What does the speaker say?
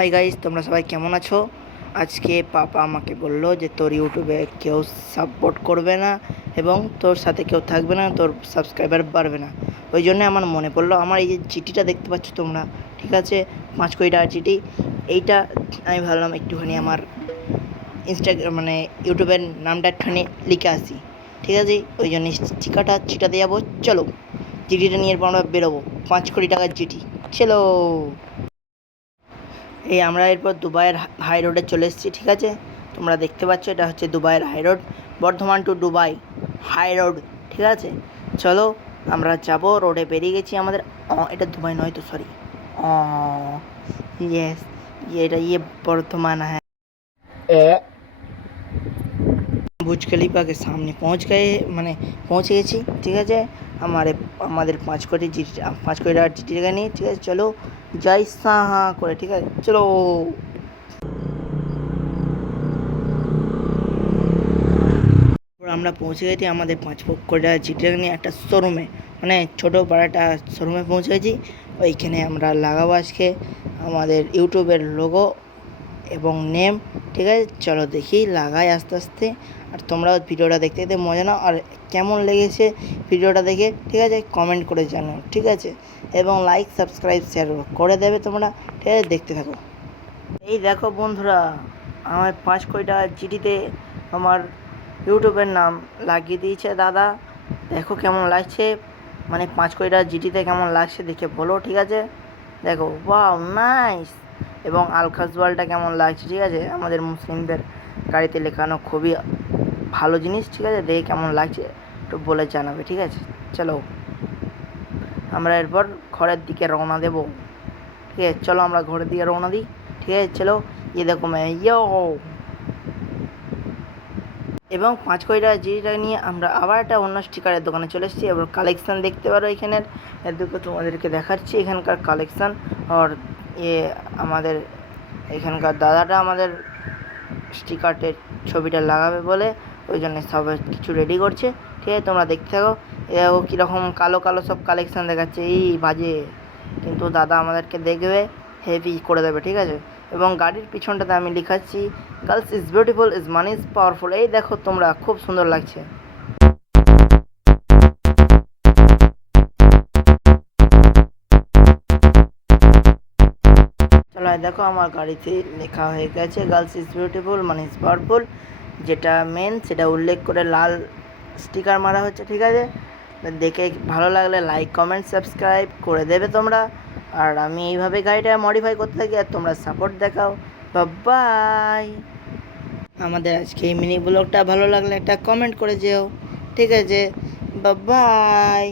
Hi guys, তোমরা সবাই কেমন আছো? আজকে পাপা আমাকে বলল যে তোর ইউটিউবে কেউ সাপোর্ট করবে না এবং তোর সাথে কেউ থাকবে না, তোর সাবস্ক্রাইবার বাড়বে না। ওই জন্য আমার মনে পড়লো, আমার এই যে চিঠিটা দেখতে পাচ্ছ তোমরা, ঠিক আছে, 5 কোটি টাকার চিঠি। এইটা আমি ভাবলাম একটুখানি আমার ইনস্টাগ্রাম মানে ইউটিউবের নামটা একটুখানি লিখে আসি, ঠিক আছে। ওই জন্য চিঠাতে যাবো। চলো চিঠিটা নিয়ে এরপর আমরা বেরোবো। 5 কোটি টাকার চিঠি, চলো। এই আমরা এরপর দুবাইয়ের হাই রোডে চলে এসেছি, ঠিক আছে। তোমরা দেখতে পাচ্ছ এটা হচ্ছে দুবাইয়ের high road, Bardhaman to Dubai high road, ঠিক আছে। চলো আমরা যাব, রোডে বেরিয়ে গেছি আমাদের। এটা দুবাই নয় তো, সরি। ইয়েস, এটা বর্ধমান, হ্যাঁ। বুর্জ খলিফা के सामने পৌঁছে গেছি, ঠিক আছে। আমাদের 5 কোটি টাকার চিঠিটা নিয়ে, ঠিক আছে। চলো যাই সাহা করে, ঠিক আছে, চলো। আমরা পৌঁছে গেছি আমাদের 5 কোটি টাকার চিঠিটা নিয়ে একটা শোরুমে, মানে ছোটো পাড়াটা শোরুমে পৌঁছে গেছি। ওইখানে আমরা লাগাবো আজকে আমাদের ইউটিউবের লোগো এবং নেম, ঠিক আছে। চলো দেখি লাগাই আস্তে আস্তে। আর তোমরাও ভিডিওটা দেখতে দেখতে মজা নাও, আর কেমন লেগেছে ভিডিওটা দেখে, ঠিক আছে, কমেন্ট করে জানাও, ঠিক আছে। এবং লাইক সাবস্ক্রাইব শেয়ার করে দেবে তোমরা, ঠিক আছে। দেখতে থাকো। এই দেখো বন্ধুরা, আমার 5 কোটি টাকার চিঠিতে আমার ইউটিউবের নাম লাগিয়ে দিয়েছে দাদা। দেখো কেমন লাগছে, মানে 5 কোটি টাকার চিঠিতে কেমন লাগছে দেখে বলো, ঠিক আছে। দেখো, ওয়াও নাইস। এবং আলখাজওয়ালটা কেমন লাগছে, ঠিক আছে, আমাদের মুসলিমদের গাড়িতে লেখানো, খুবই ভালো জিনিস, ঠিক আছে। দেখে কেমন লাগছে একটু বলে জানাবে, ঠিক আছে। চলো আমরা এরপর ঘরের দিকে রওনা দেব, ঠিক আছে। চলো আমরা ঘরের দিকে রওনা দিই, ঠিক আছে। চলো, দেখো ইয়ো। এবং 5 কোটি টাকার জিনিসটা নিয়ে আমরা আবার একটা অন্য স্টিকারের দোকানে চলে এসেছি। এবার কালেকশান দেখতে পারো এখানের, এদিকে তোমাদেরকে দেখাচ্ছি এখানকার কালেকশান। আর আমাদের এখানকার দাদাটা আমাদের স্টিকারের ছবিটা লাগাবে বলে ওই জন্য সব কিছু রেডি করছে, ঠিক আছে। তোমরা দেখতে থাকো। ও কীরকম কালো কালো সব কালেকশান দেখাচ্ছে, এই বাজে, কিন্তু দাদা আমাদেরকে দেখবে হেভি করে দেবে, ঠিক আছে। এবং গাড়ির পিছনটাতে আমি লিখাচ্ছি, girls is beautiful, is money is powerful. এই দেখো তোমরা, খুব সুন্দর লাগছে। চলো দেখো আমার গাড়িতে লেখা হয়ে গেছে, girls is beautiful money is powerful. যেটা মেন সেটা উল্লেখ করে লাল স্টিকার মারা হচ্ছে, ঠিক আছে। দেখে ভালো লাগলে লাইক কমেন্ট সাবস্ক্রাইব করে দেবে তোমরা। আর আমি এইভাবে গাড়িটা মডিফাই করতে থাকি আর তোমরা সাপোর্ট দেখাও। বাই। আমাদের আজকে এই মিনি ব্লগটা ভালো লাগলে একটা কমেন্ট করে যেও, ঠিক আছে। বাই।